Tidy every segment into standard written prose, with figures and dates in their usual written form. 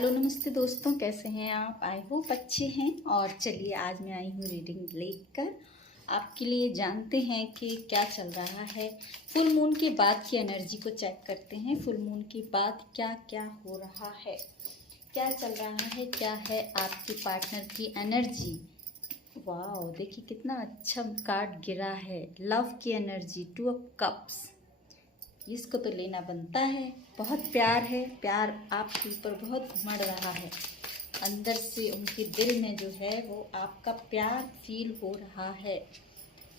Hello नमस्ते दोस्तों, कैसे हैं आप? आई होप अच्छे हैं। और चलिए आज मैं आई हूँ रीडिंग लेकर आपके लिए। जानते हैं कि क्या चल रहा है। फुल मून के बाद की एनर्जी को चेक करते हैं। फुल मून के बाद क्या क्या हो रहा है, क्या चल रहा है, क्या है आपके पार्टनर की एनर्जी। वाह, देखिए कितना अच्छा कार्ड गिरा है। लव की एनर्जी, 2 ऑफ कप्स। इसको तो लेना बनता है। बहुत प्यार है, प्यार आपके ऊपर बहुत उमड़ रहा है। अंदर से उनके दिल में जो है वो आपका प्यार फील हो रहा है।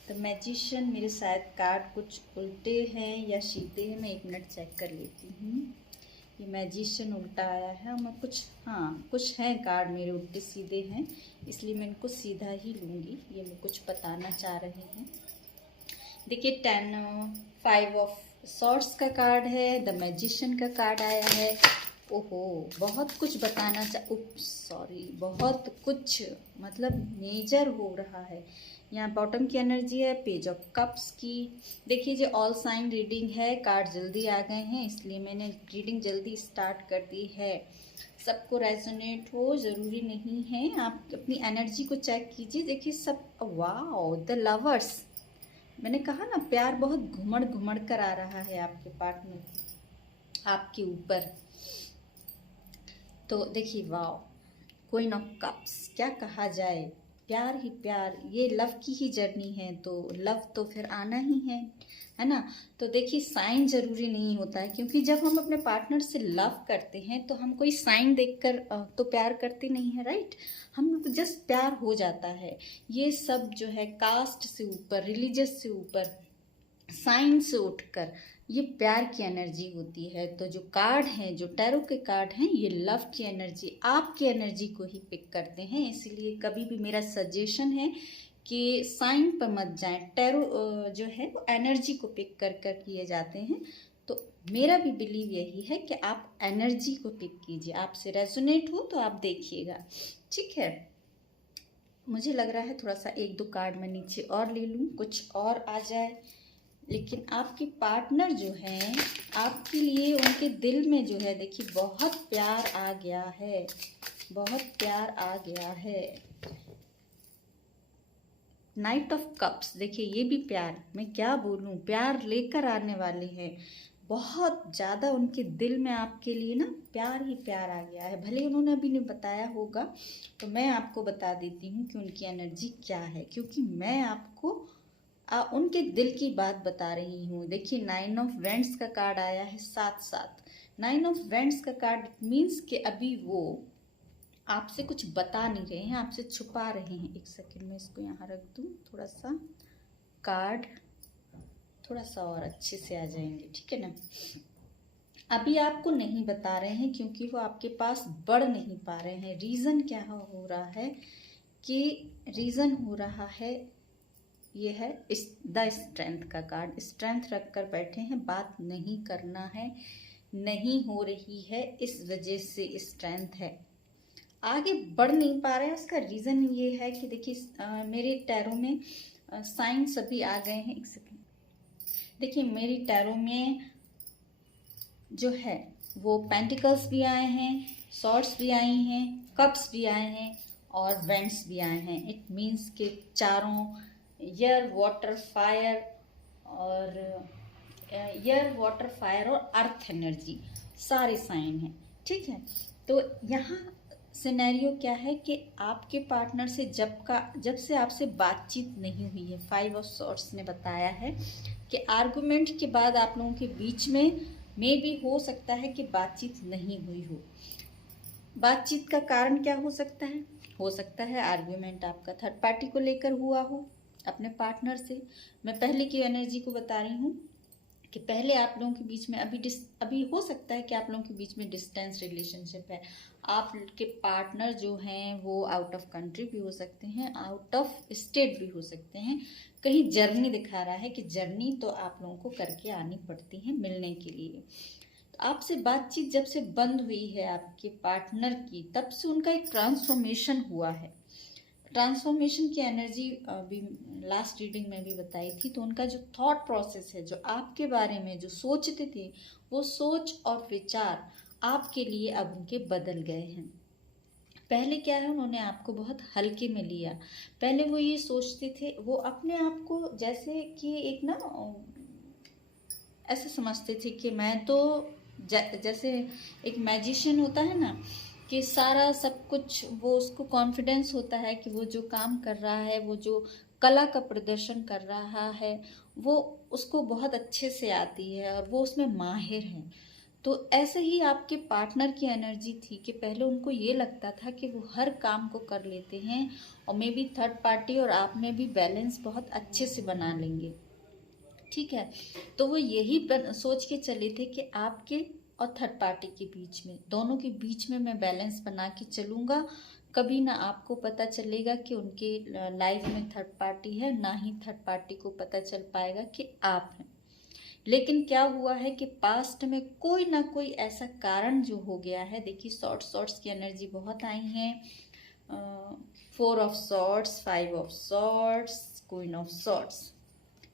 तो मैजिशियन, मेरे शायद कार्ड कुछ उल्टे हैं या सीधे हैं। मैं 1 मिनट चेक कर लेती हूँ। ये मैजिशियन उल्टा आया है और मैं कुछ हैं कार्ड मेरे उल्टे सीधे हैं, इसलिए मैं इनको सीधा ही लूँगी। ये मैं कुछ बताना चाह रहे हैं। देखिए 5 ऑफ सॉर्ड्स का कार्ड है, द मैजिशियन का कार्ड आया है। ओहो, बहुत कुछ बताना सॉरी, बहुत कुछ मतलब मेजर हो रहा है। यहाँ बॉटम की एनर्जी है, पेज ऑफ कप्स की। देखिए जो ऑल साइन रीडिंग है, कार्ड जल्दी आ गए हैं इसलिए मैंने रीडिंग जल्दी स्टार्ट कर दी है। सबको रेजोनेट हो ज़रूरी नहीं है, आप अपनी एनर्जी को चेक कीजिए। देखिए सब, वाओ, द लवर्स। मैंने कहा ना, प्यार बहुत घुमड़ घुमड़ कर आ रहा है आपके पार्टनर आपके ऊपर। तो देखिए वाओ, क्वीन ऑफ कप्स, क्या कहा जाए, प्यार ही प्यार। ये लव की ही जर्नी है, तो लव तो फिर आना ही है ना। तो देखिए साइन जरूरी नहीं होता है, क्योंकि जब हम अपने पार्टनर से लव करते हैं तो हम कोई साइन देखकर तो प्यार करते नहीं है, राइट। हम जस्ट प्यार हो जाता है। ये सब जो है कास्ट से ऊपर, रिलीजियस से ऊपर, साइन से उठकर ये प्यार की एनर्जी होती है। तो जो कार्ड हैं, जो टैरो के कार्ड हैं, ये लव की एनर्जी, आपकी एनर्जी को ही पिक करते हैं। इसीलिए कभी भी मेरा सजेशन है कि साइन पर मत जाएं। टैरो जो है वो एनर्जी को पिक कर कर किए जाते हैं। तो मेरा भी बिलीव यही है कि आप एनर्जी को पिक कीजिए। आपसे रेजोनेट हो तो आप देखिएगा, ठीक है। मुझे लग रहा है थोड़ा सा 1-2 कार्ड मैं नीचे और ले लूँ, कुछ और आ जाए। लेकिन आपके पार्टनर जो हैं, आपके लिए उनके दिल में जो है, देखिए बहुत प्यार आ गया है, बहुत प्यार आ गया है। नाइट ऑफ कप्स, देखिए ये भी प्यार, मैं क्या बोलूँ, प्यार लेकर आने वाले हैं। बहुत ज़्यादा उनके दिल में आपके लिए ना प्यार ही प्यार आ गया है। भले उन्होंने अभी नहीं बताया होगा, तो मैं आपको बता देती हूँ कि उनकी एनर्जी क्या है, क्योंकि मैं आपको उनके दिल की बात बता रही हूँ। देखिए 9 ऑफ वेंट्स का कार्ड आया है साथ साथ। 9 ऑफ वेंट्स का कार्ड मीन्स कि अभी वो आपसे कुछ बता नहीं रहे हैं, आपसे छुपा रहे हैं। 1 सेकेंड में इसको यहाँ रख दूँ, थोड़ा सा कार्ड थोड़ा सा और अच्छे से आ जाएंगे, ठीक है ना। अभी आपको नहीं बता रहे हैं क्योंकि वो आपके पास बढ़ नहीं पा रहे हैं। रीज़न क्या हो रहा है कि रीज़न हो रहा है, ये है द स्ट्रेंथ का कार्ड। स्ट्रेंथ रख कर बैठे हैं, बात नहीं करना है, नहीं हो रही है, इस वजह से स्ट्रेंथ है। आगे बढ़ नहीं पा रहे हैं। उसका रीज़न ये है कि देखिए मेरे टैरो में साइन सभी आ गए हैं। 1 सेकेंड, देखिए मेरी टैरो में जो है वो पेंटिकल्स भी आए हैं, सॉर्ड्स भी आई हैं, कप्स भी आए हैं और वेंट्स भी आए हैं। इट मीन्स के चारों एयर वाटर फायर और अर्थ एनर्जी सारे साइन हैं, ठीक है। तो यहाँ सिनेरियो क्या है कि आपके पार्टनर से जब से आपसे बातचीत नहीं हुई है, 5 ऑफ सॉर्ड्स ने बताया है कि आर्गुमेंट के बाद आप लोगों के बीच में भी हो सकता है कि बातचीत नहीं हुई हो। बातचीत का कारण क्या हो सकता है? हो सकता है आर्ग्यूमेंट आपका थर्ड पार्टी को लेकर हुआ हो, अपने पार्टनर से। मैं पहले की एनर्जी को बता रही हूँ कि पहले आप लोगों के बीच में अभी हो सकता है कि आप लोगों के बीच में डिस्टेंस रिलेशनशिप है। आप के पार्टनर जो हैं वो आउट ऑफ कंट्री भी हो सकते हैं, आउट ऑफ स्टेट भी हो सकते हैं। कहीं जर्नी दिखा रहा है कि जर्नी तो आप लोगों को करके आनी पड़ती है मिलने के लिए। तो आपसे बातचीत जब से बंद हुई है आपके पार्टनर की, तब से उनका एक ट्रांसफॉर्मेशन हुआ है। ट्रांसफॉर्मेशन की एनर्जी अभी लास्ट रीडिंग में भी बताई थी। तो उनका जो थॉट प्रोसेस है, जो आपके बारे में जो सोचते थे, वो सोच और विचार आपके लिए अब उनके बदल गए हैं। पहले क्या है, उन्होंने आपको बहुत हल्के में लिया। पहले वो ये सोचते थे, वो अपने आप को जैसे कि एक ना ऐसे समझते थे कि मैं तो जैसे एक मैजिशियन होता है ना, कि सारा सब कुछ वो उसको कॉन्फिडेंस होता है कि वो जो काम कर रहा है, वो जो कला का प्रदर्शन कर रहा है, वो उसको बहुत अच्छे से आती है और वो उसमें माहिर है। तो ऐसे ही आपके पार्टनर की एनर्जी थी कि पहले उनको ये लगता था कि वो हर काम को कर लेते हैं और मे बी थर्ड पार्टी और आप में भी बैलेंस बहुत अच्छे से बना लेंगे। ठीक है, तो वो यही सोच के चले थे कि आपके और थर्ड पार्टी के बीच में, दोनों के बीच में मैं बैलेंस बना के चलूँगा। कभी ना आपको पता चलेगा कि उनके लाइफ में थर्ड पार्टी है, ना ही थर्ड पार्टी को पता चल पाएगा कि आप हैं। लेकिन क्या हुआ है कि पास्ट में कोई ना कोई ऐसा कारण जो हो गया है, देखिए सॉर्ट्स की एनर्जी बहुत आई है, 4 of swords, 5 of swords, queen of swords.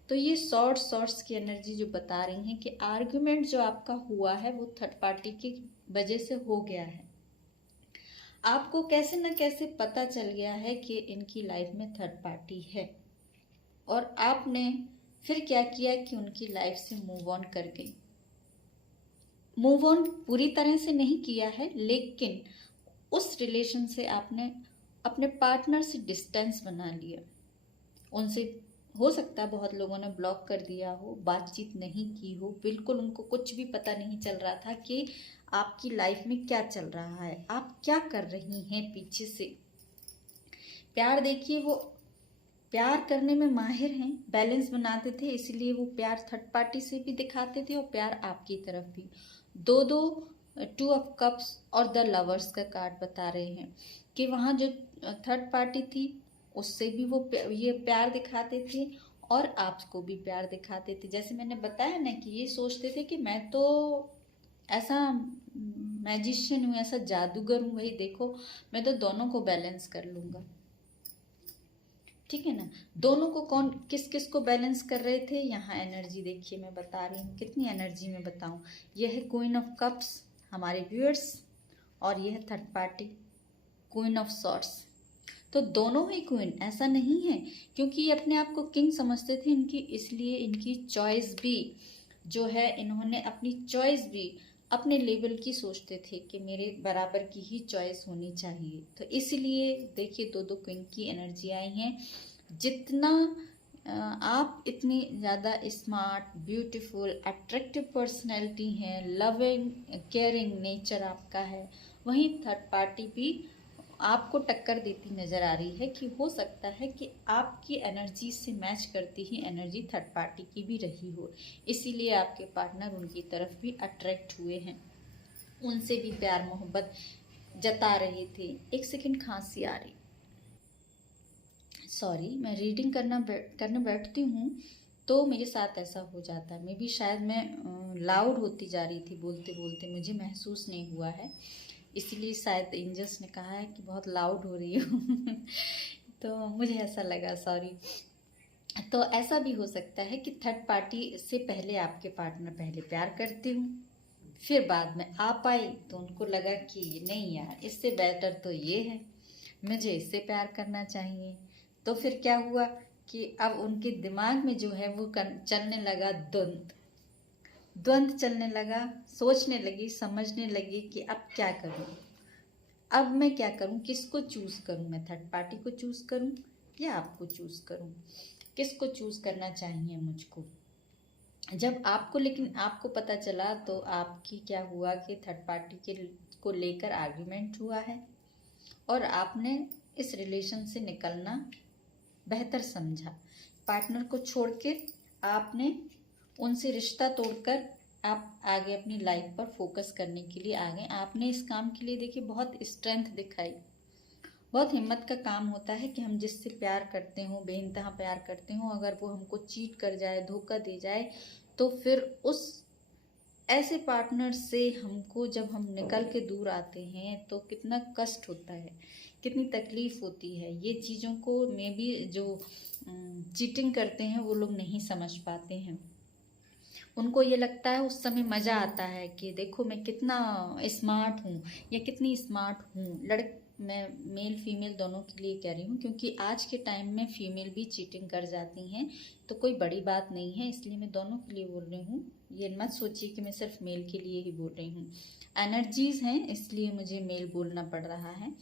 तो ये सॉर्ट्स की एनर्जी जो बता रही हैं कि आर्ग्यूमेंट जो आपका हुआ है वो थर्ड पार्टी की वजह से हो गया है। आपको कैसे न कैसे पता चल गया है कि इनकी लाइफ में थर्ड पार्टी है, और आपने फिर क्या किया कि उनकी लाइफ से मूव ऑन कर गई। मूव ऑन पूरी तरह से नहीं किया है, लेकिन उस रिलेशन से आपने अपने पार्टनर से डिस्टेंस बना लिया। उनसे हो सकता है बहुत लोगों ने ब्लॉक कर दिया हो, बातचीत नहीं की हो, बिल्कुल उनको कुछ भी पता नहीं चल रहा था कि आपकी लाइफ में क्या चल रहा है, आप क्या कर रही हैं पीछे से। प्यार देखिए, वो प्यार करने में माहिर हैं, बैलेंस बनाते थे, इसलिए वो प्यार थर्ड पार्टी से भी दिखाते थे और प्यार आपकी तरफ भी। दो 2 ऑफ कप्स और द लवर्स का कार्ड बता रहे हैं कि वहाँ जो थर्ड पार्टी थी उससे भी वो ये प्यार दिखाते थे और आपको भी प्यार दिखाते थे। जैसे मैंने बताया ना कि ये सोचते थे कि मैं तो ऐसा मैजिशियन हूँ, ऐसा जादूगर हूँ, भाई देखो मैं तो दोनों को बैलेंस कर लूँगा। ठीक है ना, दोनों को कौन किस किस को बैलेंस कर रहे थे। यहाँ एनर्जी देखिए, मैं बता रही हूँ कितनी एनर्जी में बताऊँ। यह है क्वीन ऑफ कप्स हमारे व्यूअर्स, और यह है third party queen of swords. तो दोनों ही क्वीन, ऐसा नहीं है क्योंकि ये अपने आप को किंग समझते थे इनकी, इसलिए इनकी चॉइस भी जो है, इन्होंने अपनी चॉइस भी अपने लेवल की सोचते थे कि मेरे बराबर की ही चॉइस होनी चाहिए। तो इसलिए देखिए 2 क्वीन की एनर्जी आई हैं। जितना आप इतनी ज़्यादा स्मार्ट, ब्यूटीफुल, अट्रैक्टिव पर्सनैलिटी हैं, लविंग केयरिंग नेचर आपका है, वहीं थर्ड पार्टी भी आपको टक्कर देती नज़र आ रही है कि हो सकता है कि आपकी एनर्जी से मैच करती ही एनर्जी थर्ड पार्टी की भी रही हो, इसीलिए आपके पार्टनर उनकी तरफ भी अट्रैक्ट हुए हैं, उनसे भी प्यार मोहब्बत जता रहे थे। एक सेकंड, खांसी आ रही, सॉरी, मैं रीडिंग करने बैठती हूँ तो मेरे साथ ऐसा हो जाता है। मे बी शायद मैं लाउड होती जा रही थी बोलते बोलते, मुझे महसूस नहीं हुआ है, इसलिए शायद एंजल्स ने कहा है कि बहुत लाउड हो रही हो तो मुझे ऐसा लगा, सॉरी। तो ऐसा भी हो सकता है कि थर्ड पार्टी से पहले आपके पार्टनर पहले प्यार करते हूँ, फिर बाद में आप आई तो उनको लगा कि नहीं यार, इससे बेटर तो ये है, मुझे इससे प्यार करना चाहिए। तो फिर क्या हुआ कि अब उनके दिमाग में जो है वो चलने लगा द्वंद्व चलने लगा, सोचने लगी, समझने लगी कि अब क्या करूं, अब मैं क्या करूं, किसको चूज़ करूं, मैं थर्ड पार्टी को चूज़ करूं या आपको चूज़ करूं, किसको चूज़ करना चाहिए मुझको। जब आपको, लेकिन आपको पता चला तो आपकी क्या हुआ कि थर्ड पार्टी के को लेकर आर्ग्यूमेंट हुआ है और आपने इस रिलेशन से निकलना बेहतर समझा। पार्टनर को छोड़ के आपने उनसे रिश्ता तोड़कर आप आगे अपनी लाइफ पर फोकस करने के लिए आ गए। आपने इस काम के लिए देखिए बहुत स्ट्रेंथ दिखाई, बहुत हिम्मत का काम होता है कि हम जिससे प्यार करते हो, बेइंतहा प्यार करते हो, अगर वो हमको चीट कर जाए, धोखा दे जाए, तो फिर उस ऐसे पार्टनर से हमको जब हम निकल के दूर आते हैं तो कितना कष्ट होता है, कितनी तकलीफ़ होती है। ये चीज़ों को मे बी जो चीटिंग करते हैं वो लोग नहीं समझ पाते हैं। उनको ये लगता है, उस समय मज़ा आता है कि देखो मैं कितना स्मार्ट हूँ या कितनी स्मार्ट हूँ। मैं मेल फीमेल दोनों के लिए कह रही हूँ, क्योंकि आज के टाइम में फीमेल भी चीटिंग कर जाती हैं, तो कोई बड़ी बात नहीं है, इसलिए मैं दोनों के लिए बोल रही हूँ। ये मत सोचिए कि मैं सिर्फ मेल के लिए ही बोल रही हूँ। एनर्जीज़ हैं, इसलिए मुझे मेल बोलना पड़ रहा है।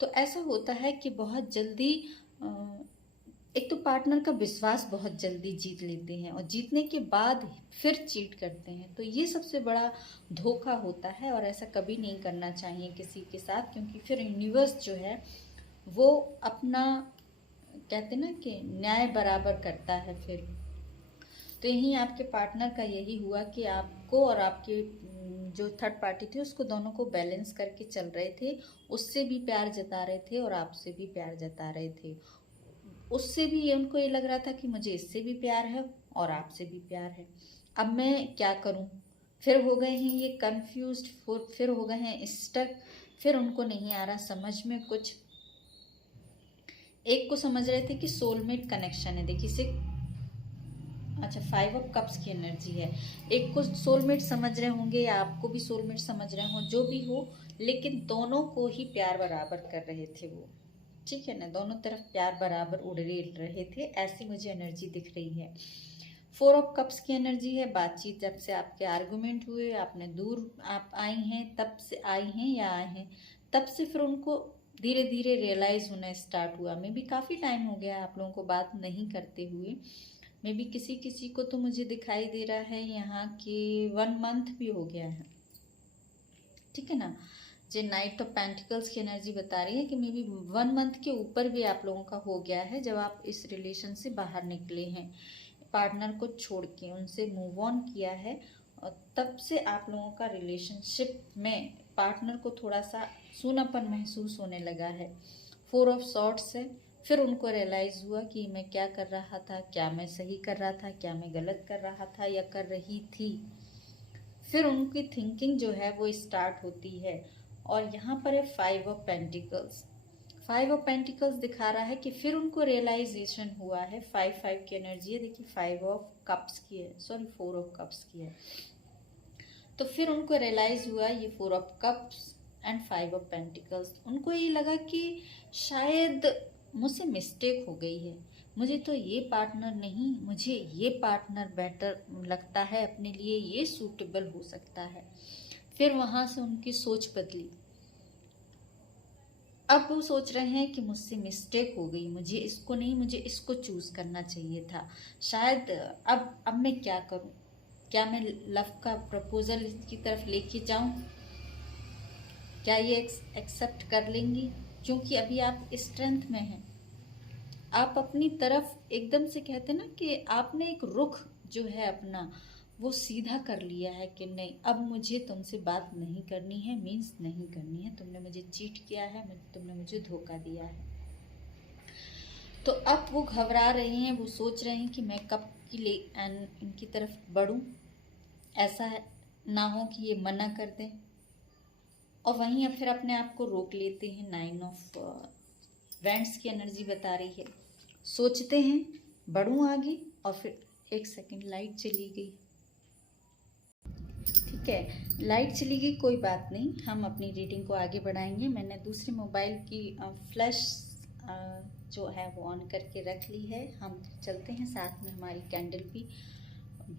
तो ऐसा होता है कि बहुत जल्दी एक तो पार्टनर का विश्वास बहुत जल्दी जीत लेते हैं और जीतने के बाद फिर चीट करते हैं, तो ये सबसे बड़ा धोखा होता है और ऐसा कभी नहीं करना चाहिए किसी के साथ, क्योंकि फिर यूनिवर्स जो है वो अपना कहते ना कि न्याय बराबर करता है फिर। तो यही आपके पार्टनर का यही हुआ कि आपको और आपके जो थर्ड पार्टी थी उसको दोनों को बैलेंस करके चल रहे थे। उससे भी प्यार जता रहे थे और आपसे भी प्यार जता रहे थे। उससे भी ये उनको ये लग रहा था कि मुझे इससे भी प्यार है और आपसे भी प्यार है, अब मैं क्या करूं। फिर हो गए हैं ये कंफ्यूज्ड, फिर हो गए हैं स्टक, फिर उनको नहीं आ रहा समझ में कुछ। एक को समझ रहे थे कि सोलमेट कनेक्शन है, देखिए इसे अच्छा 5 ऑफ कप्स की एनर्जी है। एक को सोलमेट समझ रहे होंगे या आपको भी सोलमेट समझ रहे हो, जो भी हो, लेकिन दोनों को ही प्यार बराबर कर रहे थे वो, ठीक है ना, दोनों तरफ प्यार बराबर उड़ेल रहे थे, ऐसी मुझे एनर्जी दिख रही है। 4 ऑफ कप्स की एनर्जी है, बातचीत जब से आपके आर्गुमेंट हुए, आपने दूर आप आई हैं, तब से आई हैं या आए हैं, तब से फिर उनको धीरे धीरे रियलाइज़ होना स्टार्ट हुआ। मे भी काफ़ी टाइम हो गया आप लोगों को बात नहीं करते हुए, मे भी किसी किसी को तो मुझे दिखाई दे रहा है यहाँ कि 1 मंथ भी हो गया है, ठीक है ना। जो नाइट ऑफ पेंटिकल्स की एनर्जी बता रही है कि मे बी 1 मंथ के ऊपर भी आप लोगों का हो गया है जब आप इस रिलेशन से बाहर निकले हैं, पार्टनर को छोड़ के उनसे मूव ऑन किया है, और तब से आप लोगों का रिलेशनशिप में पार्टनर को थोड़ा सा सूनापन महसूस होने लगा है। 4 ऑफ सॉर्ट्स है, फिर उनको रियलाइज़ हुआ कि मैं क्या कर रहा था, क्या मैं सही कर रहा था, क्या मैं गलत कर रहा था या कर रही थी। फिर उनकी थिंकिंग जो है वो स्टार्ट होती है। और यहाँ पर है 5 ऑफ पेंटिकल्स। 5 ऑफ पेंटिकल्स दिखा रहा है कि फिर उनको रियलाइजेशन हुआ है। 5 की एनर्जी है, देखिए 5 ऑफ कप्स की है, सॉरी 4 ऑफ कप्स की है। तो फिर उनको रियलाइज हुआ ये 4 of cups and 5 of pentacles, उनको ये लगा कि शायद मुझसे मिस्टेक हो गई है, मुझे तो ये पार्टनर नहीं, मुझे ये पार्टनर बेटर लगता है, अपने लिए ये सूटेबल हो सकता है। फिर वहाँ से उनकी सोच बदली, अब वो सोच रहे हैं कि मुझसे मिस्टेक हो गई, मुझे इसको नहीं, मुझे इसको चूज़ करना चाहिए था शायद। अब मैं क्या करूं, क्या मैं लव का प्रपोजल इसकी तरफ लेके जाऊं, क्या ये एक्सेप्ट कर लेंगी, क्योंकि अभी आप स्ट्रेंथ में हैं, आप अपनी तरफ एकदम से कहते ना कि आपने एक रुख जो है अपना वो सीधा कर लिया है कि नहीं अब मुझे तुमसे बात नहीं करनी है, मीन्स नहीं करनी है, तुमने मुझे चीट किया है, तुमने मुझे धोखा दिया है। तो अब वो घबरा रहे हैं, वो सोच रहे हैं कि मैं कब की ले इनकी तरफ बढ़ूं, ऐसा ना हो कि ये मना कर दें, और वहीं अब फिर अपने आप को रोक लेते हैं। 9 ऑफ वैंड्स की एनर्जी बता रही है, सोचते हैं बढ़ूं आगे, और फिर 1 सेकंड लाइट चली गई, ठीक है लाइट चली गई, कोई बात नहीं, हम अपनी रीडिंग को आगे बढ़ाएंगे। मैंने दूसरे मोबाइल की फ्लैश जो है वो ऑन करके रख ली है, हम चलते हैं साथ में, हमारी कैंडल भी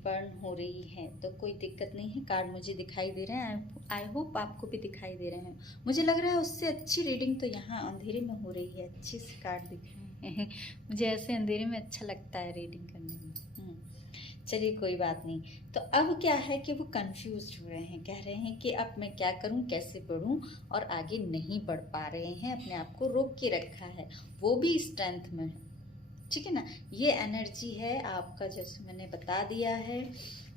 बर्न हो रही है, तो कोई दिक्कत नहीं है। कार्ड मुझे दिखाई दे रहे हैं, आई होप आपको भी दिखाई दे रहे हैं। मुझे लग रहा है उससे अच्छी रीडिंग तो यहाँ अंधेरे में हो रही है, अच्छे से कार्ड दिख रहे हैं मुझे ऐसे अंधेरे में अच्छा लगता है रीडिंग करने में। चलिए कोई बात नहीं। तो अब क्या है कि वो कंफ्यूज हो रहे हैं, कह रहे हैं कि अब मैं क्या करूं, कैसे बढ़ूं, और आगे नहीं बढ़ पा रहे हैं, अपने आप को रोक के रखा है, वो भी स्ट्रेंथ में है, ठीक है ना। ये एनर्जी है आपका, जैसे मैंने बता दिया है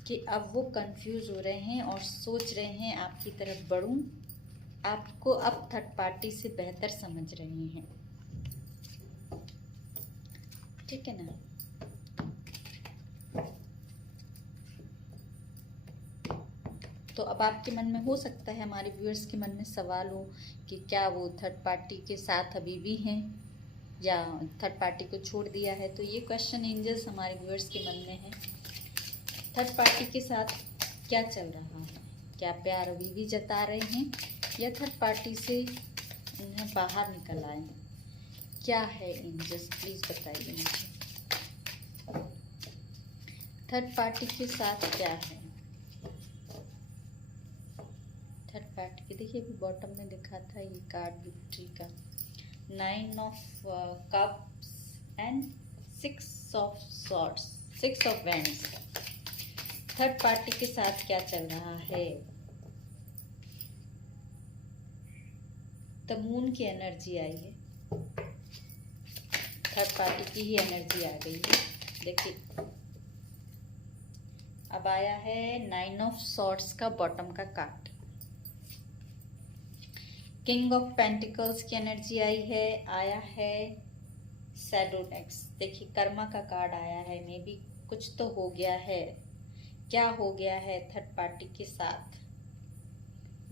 कि अब वो कंफ्यूज हो रहे हैं और सोच रहे हैं आपकी तरफ बढ़ूं, आपको अब थर्ड पार्टी से बेहतर समझ रहे हैं, ठीक है ना। तो अब आपके मन में हो सकता है, हमारे व्यूअर्स के मन में सवाल हो कि क्या वो थर्ड पार्टी के साथ अभी भी हैं या थर्ड पार्टी को छोड़ दिया है, तो ये क्वेश्चन एंजल्स हमारे व्यूअर्स के मन में है। थर्ड पार्टी के साथ क्या चल रहा है? क्या प्यार अभी भी जता रहे हैं या थर्ड पार्टी से उन्हें बाहर निकल आए हैं? क्या है एंजल्स, प्लीज बताइए मुझे। थर्ड पार्टी के साथ क्या है? थर्ड पार्टी के देखिए अभी बॉटम में लिखा था ये कार्ड विक्ट्री का, 9 of cups and 6 of swords, 6 of wands. Third party के साथ क्या चल रहा है? द मून की एनर्जी आई है, थर्ड पार्टी की ही एनर्जी आ गई है। देखिए अब आया है 9 ऑफ सॉर्ड्स का बॉटम का कार्ड, किंग ऑफ पेंटिकल्स की एनर्जी आई है, आया है शैडो नेक्स। देखिए कर्मा का कार्ड आया है, मे बी कुछ तो हो गया है। क्या हो गया है थर्ड पार्टी के साथ?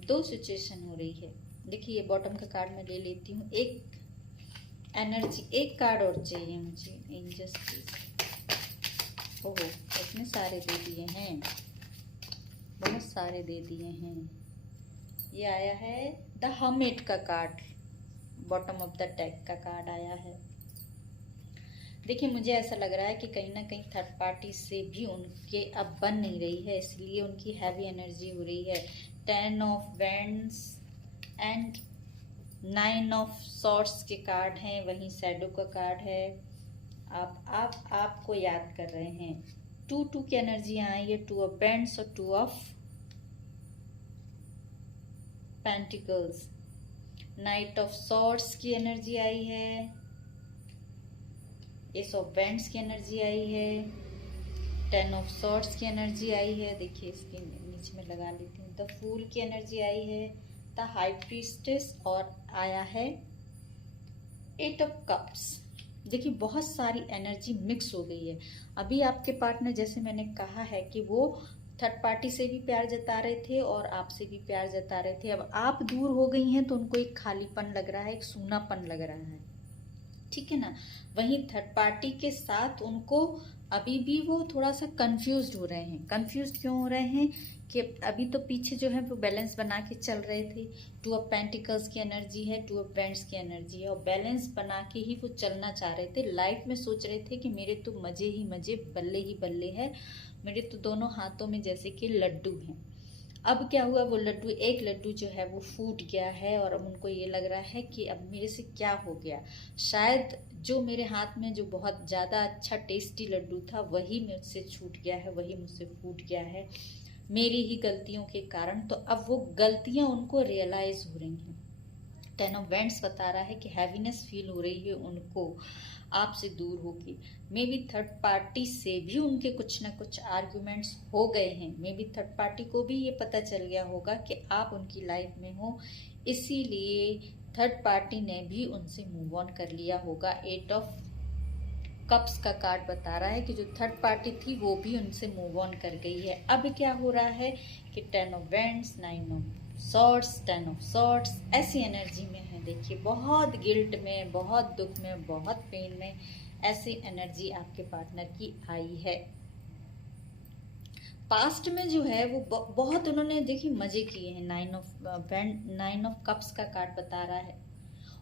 दो सिचुएशन हो रही है। देखिए ये बॉटम का कार्ड मैं ले लेती हूँ, एक एनर्जी, एक कार्ड और चाहिए मुझे एंजल्स प्लीज। ओहो इतने सारे दे दिए हैं, बहुत सारे दे दिए हैं। ये आया है द हर्मिट का card, bottom of the deck का कार्ड आया है। देखिए मुझे ऐसा लग रहा है कि कहीं ना कहीं थर्ड पार्टी से भी उनके अब बन नहीं रही है, इसलिए उनकी हैवी एनर्जी हो रही है। 10 of wands and 9 of swords के कार्ड हैं, वहीं शैडो का कार्ड है। आप आपको याद कर रहे हैं। 2 की एनर्जी आई है, 2 ऑफ वैंड्स और 2 of pentacles. Night of swords की एनर्जी आई है, एस ऑफ वैंड्स की एनर्जी आई है, 10 ऑफ सॉर्ड्स की एनर्जी आई है। देखिए इसके नीचे में लगा लेती हूँ। द फूल की एनर्जी आई है, द हाई प्रीस्टेस, और आया है 8 ऑफ कप्स। देखिए बहुत सारी एनर्जी मिक्स हो गई है। अभी आपके पार्टनर, जैसे मैंने कहा है कि वो थर्ड पार्टी से भी प्यार जता रहे थे और आपसे भी प्यार जता रहे थे। अब आप दूर हो गई हैं तो उनको एक खालीपन लग रहा है, एक सूनापन लग रहा है, ठीक है ना। वहीं थर्ड पार्टी के साथ उनको अभी भी वो थोड़ा सा कंफ्यूज्ड हो रहे हैं। कंफ्यूज्ड क्यों हो रहे हैं कि अभी तो पीछे जो है वो बैलेंस बना के चल रहे थे। 2 ऑफ पेंटिकल्स की एनर्जी है, 2 ऑफ वैंड्स की एनर्जी है, और बैलेंस बना के ही वो चलना चाह रहे थे। लाइफ में सोच रहे थे कि मेरे तो मजे ही मजे, बल्ले ही बल्ले है, मेरे तो दोनों हाथों में जैसे कि लड्डू हैं। अब क्या हुआ, वो लड्डू, एक लड्डू जो है वो फूट गया है और अब उनको ये लग रहा है कि अब मेरे से क्या हो गया। शायद जो मेरे हाथ में जो बहुत ज़्यादा अच्छा टेस्टी लड्डू था वही मुझसे छूट गया है, वही मुझसे फूट गया है मेरी ही गलतियों के कारण। तो अब वो गलतियां उनको रियलाइज हो रही हैं। 10 ऑफ वैंड्स बता रहा है कि हैवीनेस फील हो रही है उनको आपसे दूर होके। मे बी थर्ड पार्टी से भी उनके कुछ ना कुछ आर्ग्यूमेंट्स हो गए हैं। मे बी थर्ड पार्टी को भी ये पता चल गया होगा कि आप उनकी लाइफ में हो, इसीलिए थर्ड पार्टी ने भी उनसे मूव ऑन कर लिया होगा। 8 ऑफ कप्स का कार्ड बता रहा है कि जो थर्ड पार्टी थी वो भी उनसे मूव ऑन कर गई है। अब क्या हो रहा है कि 10 of wands, 9 of swords, 10 of swords ऐसी एनर्जी में है। देखिए बहुत गिल्ट में, बहुत दुख में, बहुत पेन में ऐसी एनर्जी आपके पार्टनर की आई है। पास्ट में जो है वो बहुत उन्होंने देखिए मजे किए हैं। 9 ऑफ कप्स का कार्ड बता रहा है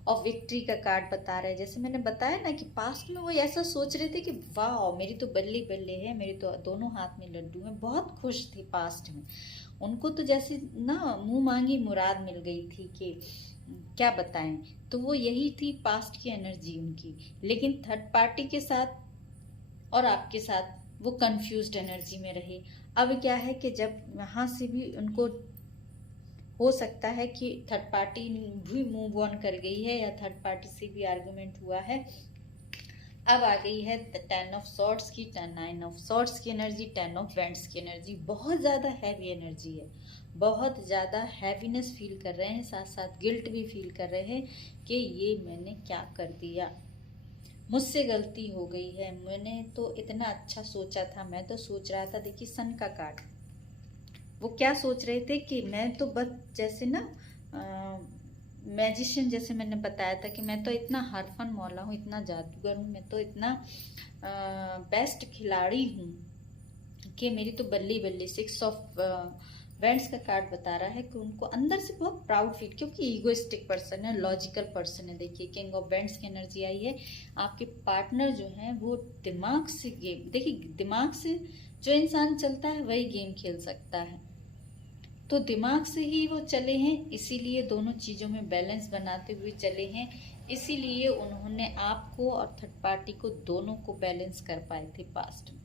और विक्ट्री का कार्ड बता रहा है। जैसे मैंने बताया ना कि पास्ट में वो ऐसा सोच रहे थे कि वाह मेरी तो बल्ले बल्ले है, मेरे तो दोनों हाथ में लड्डू हैं, बहुत खुश थे पास्ट में। उनको तो जैसे ना मुंह मांगी मुराद मिल गई थी कि क्या बताएं। तो वो यही थी पास्ट की एनर्जी उनकी। लेकिन थर्ड पार्टी के साथ और आपके साथ वो कंफ्यूज्ड एनर्जी में रहे। अब क्या है कि जब यहाँ से भी उनको हो सकता है कि थर्ड पार्टी भी मूव ऑन कर गई है या थर्ड पार्टी से भी आर्गुमेंट हुआ है। अब आ गई है 10 ऑफ सॉर्ड्स की, 9 ऑफ सॉर्ड्स की एनर्जी, 10 ऑफ वैंड्स की एनर्जी। बहुत ज़्यादा हैवी एनर्जी है, बहुत ज़्यादा हैवीनेस फील कर रहे हैं, साथ साथ गिल्ट भी फील कर रहे हैं कि ये मैंने क्या कर दिया, मुझसे गलती हो गई है। मैंने तो इतना अच्छा सोचा था, मैं तो सोच रहा था। देखिए सन का कार्ड, वो क्या सोच रहे थे कि मैं तो बस जैसे ना मैजिशियन, जैसे मैंने बताया था कि मैं तो इतना हरफन मौला हूँ, इतना जादूगर हूँ, मैं तो इतना बेस्ट खिलाड़ी हूँ। कि मेरी तो बल्ली बल्ली 6 ऑफ वेंट्स का कार्ड बता रहा है कि उनको अंदर से बहुत प्राउड फील, क्योंकि ईगोइस्टिक पर्सन है, लॉजिकल पर्सन है। देखिए किंग ऑफ वेंट्स की एनर्जी आई है। आपके पार्टनर जो है वो दिमाग से गेम, देखिए दिमाग से जो इंसान चलता है वही गेम खेल सकता है, तो दिमाग से ही वो चले हैं, इसीलिए दोनों चीज़ों में बैलेंस बनाते हुए चले हैं। इसीलिए उन्होंने आपको और थर्ड पार्टी को दोनों को बैलेंस कर पाए थे पास्ट में।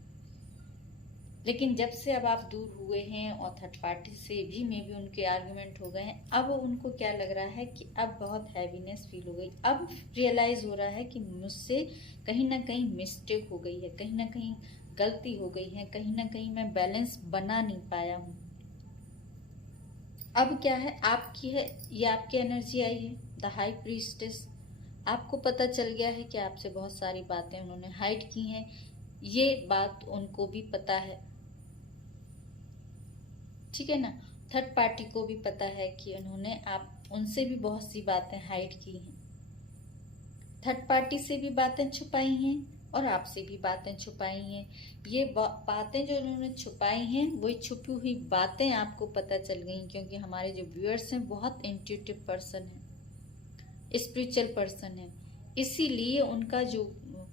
लेकिन जब से अब आप दूर हुए हैं और थर्ड पार्टी से भी मे भी उनके आर्गुमेंट हो गए हैं, अब उनको क्या लग रहा है कि अब बहुत हैवीनेस फील हो गई। अब रियलाइज हो रहा है कि मुझसे कहीं ना कहीं मिस्टेक हो गई है, कहीं ना कहीं गलती हो गई है, कहीं ना कहीं मैं बैलेंस बना नहीं पाया हूँ। अब क्या है, आपकी है ये, आपकी एनर्जी आई है द हाई प्रीस्टेस। आपको पता चल गया है कि आपसे बहुत सारी बातें उन्होंने हाइड की हैं, ये बात उनको भी पता है, ठीक है ना। थर्ड पार्टी को भी पता है कि उन्होंने आप उनसे भी बहुत सी बातें हाइड की हैं, थर्ड पार्टी से भी बातें छुपाई हैं और आपसे भी बातें छुपाई हैं। ये बातें जो उन्होंने छुपाई हैं वही छुपी हुई बातें आपको पता चल गई, क्योंकि हमारे जो व्यूअर्स हैं बहुत इंट्यूटिव पर्सन है, स्पिरिचुअल पर्सन है, इसीलिए उनका जो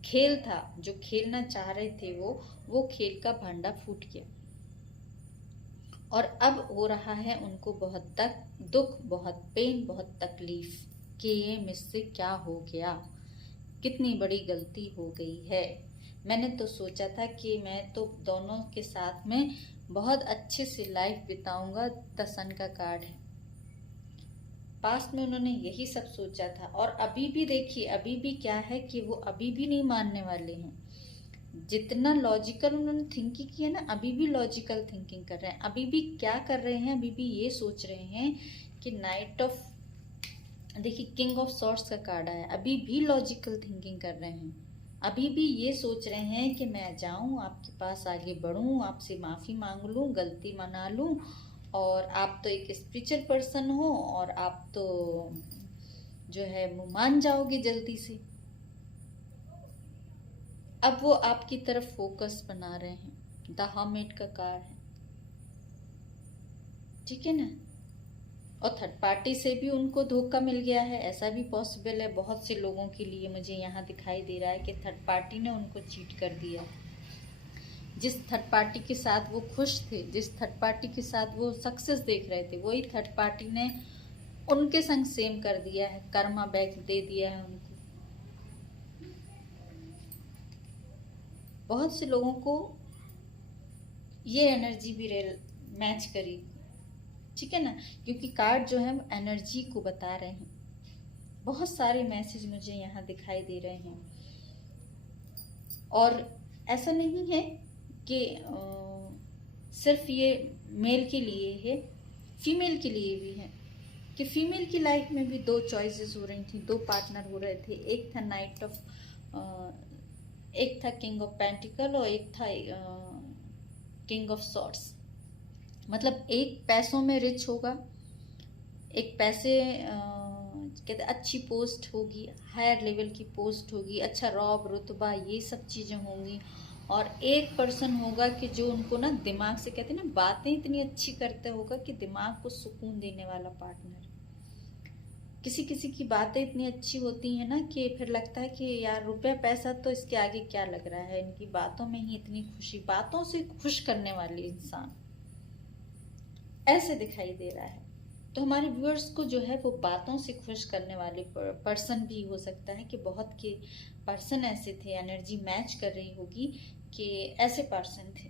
खेल था, जो खेलना चाह रहे थे वो खेल का भांडा फूट गया। और अब हो रहा है उनको बहुत दुख, बहुत पेन, बहुत तकलीफ कि ये मुझसे क्या हो गया, कितनी बड़ी गलती हो गई है। मैंने तो सोचा था कि मैं तो दोनों के साथ में बहुत अच्छे से लाइफ बिताऊंगा। द सन का कार्ड है, पास्ट में उन्होंने यही सब सोचा था। और अभी भी देखिए, अभी भी क्या है कि वो अभी भी नहीं मानने वाले हैं। जितना लॉजिकल उन्होंने थिंकिंग की है ना, अभी भी लॉजिकल थिंकिंग कर रहे हैं। अभी भी क्या कर रहे हैं, अभी भी ये सोच रहे हैं कि नाइट ऑफ, देखिए किंग ऑफ सॉर्ड्स का कार्ड आया, अभी भी लॉजिकल थिंकिंग कर रहे हैं। अभी भी ये सोच रहे हैं कि मैं जाऊं आपके पास, आगे बढ़ूं, आपसे माफ़ी मांग लूं, गलती मना लूं, और आप तो एक स्पिरिचुअल पर्सन हो और आप तो जो है मुँह मान जाओगे जल्दी से। अब वो आपकी तरफ फोकस बना रहे हैं। द हर्मिट का कार्ड है, ठीक है ना। और थर्ड पार्टी से भी उनको धोखा मिल गया है, ऐसा भी पॉसिबल है। बहुत से लोगों के लिए मुझे यहाँ दिखाई दे रहा है कि थर्ड पार्टी ने उनको चीट कर दिया। जिस थर्ड पार्टी के साथ वो खुश थे, जिस थर्ड पार्टी के साथ वो सक्सेस देख रहे थे, वही थर्ड पार्टी ने उनके संग सेम कर दिया है, कर्मा बैक दे दिया है उनको। बहुत से लोगों को ये एनर्जी भी मैच करी, ठीक है ना, क्योंकि कार्ड जो है एनर्जी को बता रहे हैं। बहुत सारे मैसेज मुझे यहाँ दिखाई दे रहे हैं। और ऐसा नहीं है कि सिर्फ ये मेल के लिए है, फीमेल के लिए भी है, कि फीमेल की लाइफ में भी दो चॉइसेस हो रही थी, दो पार्टनर हो रहे थे। एक था नाइट ऑफ, एक था किंग ऑफ पेंटिकल और एक था किंग ऑफ सॉर्ड्स। मतलब एक पैसों में रिच होगा, एक पैसे कहते अच्छी पोस्ट होगी, हायर लेवल की पोस्ट होगी, अच्छा रॉब रुतबा, ये सब चीज़ें होंगी। और एक पर्सन होगा कि जो उनको ना दिमाग से, कहते हैं ना, बातें इतनी अच्छी करते होगा कि दिमाग को सुकून देने वाला पार्टनर। किसी किसी की बातें इतनी अच्छी होती हैं ना कि फिर लगता है कि यार रुपया पैसा तो इसके आगे क्या लग रहा है, इनकी बातों में ही इतनी खुशी, बातों से खुश करने वाले इंसान ऐसे दिखाई दे रहा है। तो हमारे व्यूअर्स को जो है वो बातों से खुश करने वाले पर्सन भी हो सकता है कि बहुत के पर्सन ऐसे थे, एनर्जी मैच कर रही होगी कि ऐसे पर्सन थे,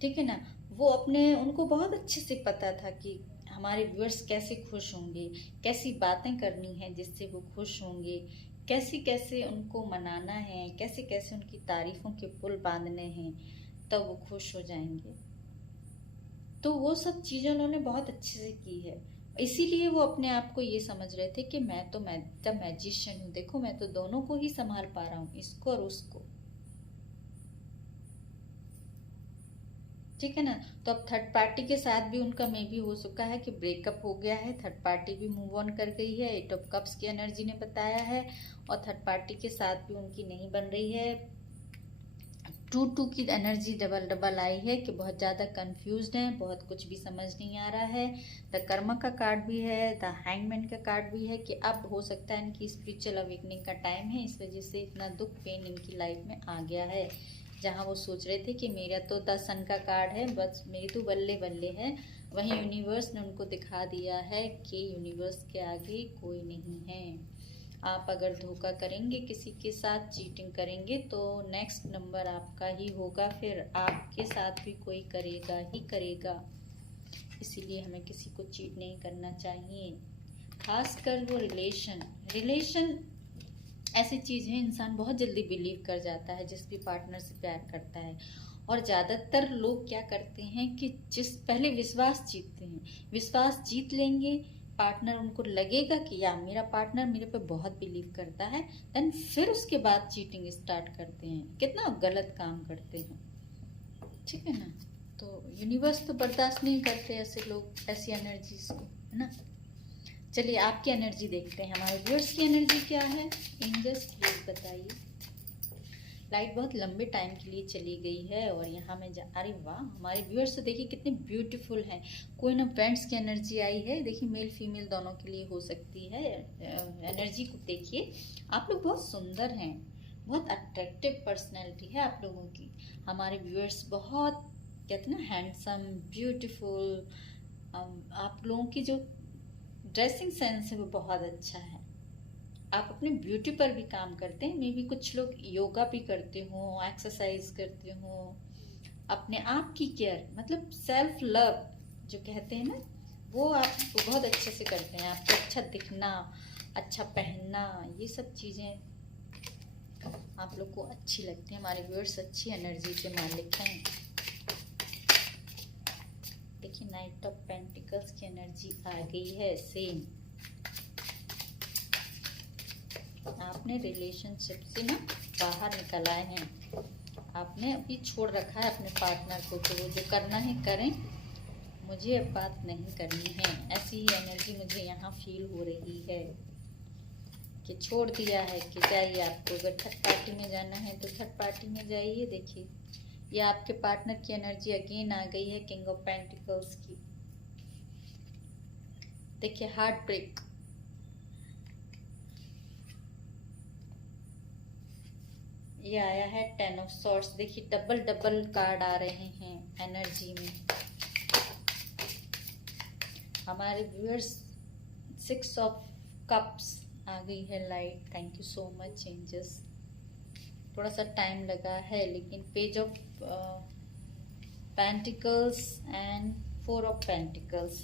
ठीक है ना। वो अपने, उनको बहुत अच्छे से पता था कि हमारे व्यूअर्स कैसे खुश होंगे, कैसी बातें करनी है जिससे वो खुश होंगे, कैसे कैसे उनको मनाना है, कैसे कैसे उनकी तारीफों के पुल बांधने हैं, तब वो खुश हो जाएंगे। तो वो सब चीज़ें उन्होंने बहुत अच्छे से की है। इसीलिए वो अपने आप को ये समझ रहे थे कि मैं द मैजिशियन हूँ, देखो मैं तो दोनों को ही संभाल पा रहा हूँ, इसको और उसको, ठीक है ना। तो अब थर्ड पार्टी के साथ भी उनका मे भी हो चुका है कि ब्रेकअप हो गया है, थर्ड पार्टी भी मूव ऑन कर गई है, 8 ऑफ कप्स की एनर्जी ने बताया है। और थर्ड पार्टी के साथ भी उनकी नहीं बन रही है, 2 की एनर्जी डबल डबल आई है कि बहुत ज़्यादा कंफ्यूज्ड हैं, बहुत कुछ भी समझ नहीं आ रहा है। द कर्मा का कार्ड भी है, द हैंगमैन का कार्ड भी है कि अब हो सकता है इनकी स्पिरिचुअल अवेकनिंग का टाइम है, इस वजह से इतना दुख पेन इनकी लाइफ में आ गया है। जहाँ वो सोच रहे थे कि मेरा तो द सन का कार्ड है, बस मेरी तो बल्ले बल्ले है, वहीं यूनिवर्स ने उनको दिखा दिया है कि यूनिवर्स के आगे कोई नहीं है। आप अगर धोखा करेंगे, किसी के साथ चीटिंग करेंगे, तो नेक्स्ट नंबर आपका ही होगा, फिर आपके साथ भी कोई करेगा ही करेगा। इसीलिए हमें किसी को चीट नहीं करना चाहिए, खासकर वो रिलेशन ऐसी चीज़ है, इंसान बहुत जल्दी बिलीव कर जाता है जिस भी पार्टनर से प्यार करता है। और ज़्यादातर लोग क्या करते हैं कि पहले विश्वास जीतते हैं, विश्वास जीत लेंगे, पार्टनर उनको लगेगा कि या मेरा पार्टनर मेरे पे बहुत बिलीव करता है, देन फिर उसके बाद चीटिंग स्टार्ट करते हैं। कितना गलत काम करते हैं, ठीक है ना। तो यूनिवर्स तो बर्दाश्त नहीं करते ऐसे लोग, ऐसी एनर्जीज को, है ना। चलिए आपकी एनर्जी देखते हैं, हमारे व्यूअर्स की एनर्जी क्या है। एंजल्स प्लीज बताइए। लाइट बहुत लंबे टाइम के लिए चली गई है और यहाँ मैं अरे वाह, हमारे व्यूअर्स तो देखिए कितने ब्यूटीफुल हैं। कोई ना फ्रेंड्स की एनर्जी आई है, देखिए मेल फीमेल दोनों के लिए हो सकती है। एनर्जी को देखिए, आप लोग बहुत सुंदर हैं, बहुत अट्रैक्टिव पर्सनैलिटी है आप लोगों की। हमारे व्यूअर्स बहुत कहते हैं ना हैंडसम ब्यूटीफुल। आप लोगों की जो ड्रेसिंग सेंस है वो बहुत अच्छा है। आप अपने ब्यूटी पर भी काम करते हैं, मे भी कुछ लोग योगा भी करते हो, एक्सरसाइज करते हो, अपने आप की केयर मतलब सेल्फ लव जो कहते हैं ना, वो आप बहुत अच्छे से करते हैं। आपको अच्छा दिखना, अच्छा पहनना, ये सब चीज़ें आप लोग को अच्छी लगती है। हमारे व्यूअर्स अच्छी एनर्जी के मालिक हैं। देखिए नाइट ऑफ पेंटिकल्स की एनर्जी आ गई है। सेम आपने रिलेशनशिप से ना बाहर निकल आए हैं, आपने अभी छोड़ रखा है अपने पार्टनर को कि वो जो करना है करें, मुझे अब बात नहीं करनी है। ऐसी ही एनर्जी मुझे यहाँ फील हो रही है कि छोड़ दिया है कि जाइए, आपको अगर थर्ड पार्टी में जाना है तो थर्ड पार्टी में जाइए। देखिए ये आपके पार्टनर की एनर्जी अगेन आ गई है, किंग ऑफ पेंटिकल्स की। देखिए हार्ट ब्रेक, ये आया है 10 ऑफ सॉर्ड्स। देखिए डबल डबल कार्ड आ रहे हैं एनर्जी में। हमारे व्यूअर्स 6 ऑफ कप्स आ गई है light. Thank you so much angels, थोड़ा सा टाइम लगा है लेकिन page of pentacles and 4 of pentacles.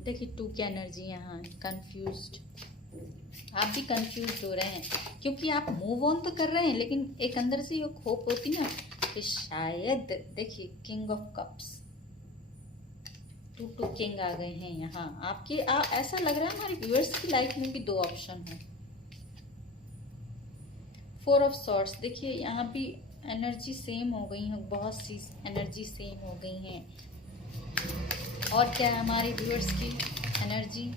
देखिए 2 की एनर्जी यहाँ कंफ्यूज्ड, आप भी कंफ्यूज हो रहे हैं क्योंकि आप मूव ऑन तो कर रहे हैं, लेकिन एक अंदर से ये होप होती ना कि शायद। देखिए किंग ऑफ कप्स, 2 किंग आ गए हैं यहाँ आपके। ऐसा लग रहा है हमारे व्यूअर्स की लाइफ में भी 2 ऑप्शन है। 4 ऑफ सॉर्ड्स, देखिए यहाँ भी एनर्जी सेम हो गई है, बहुत सी एनर्जी सेम हो गई हैं। और क्या है हमारे व्यूअर्स की एनर्जी,